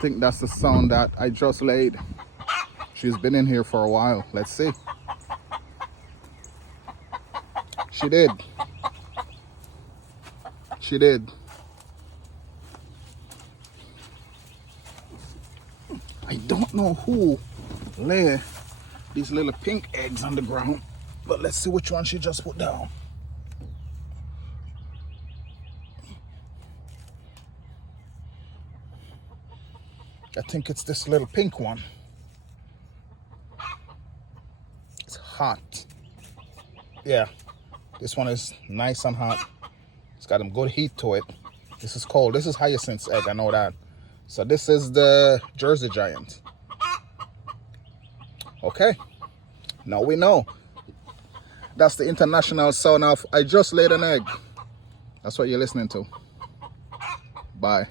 think that's the sound that I just laid. She's been in here for a while. Let's see. She did. She did. I don't know who lay these little pink eggs on the ground, but let's see which one she just put down. I think it's this little pink one. It's hot. Yeah, this one is nice and hot. It's got some good heat to it. This is cold. This is Hyacinth's egg, I know that. So this is the Jersey Giant. Okay, now we know. That's the international sound of I just laid an egg. That's what you're listening to. Bye.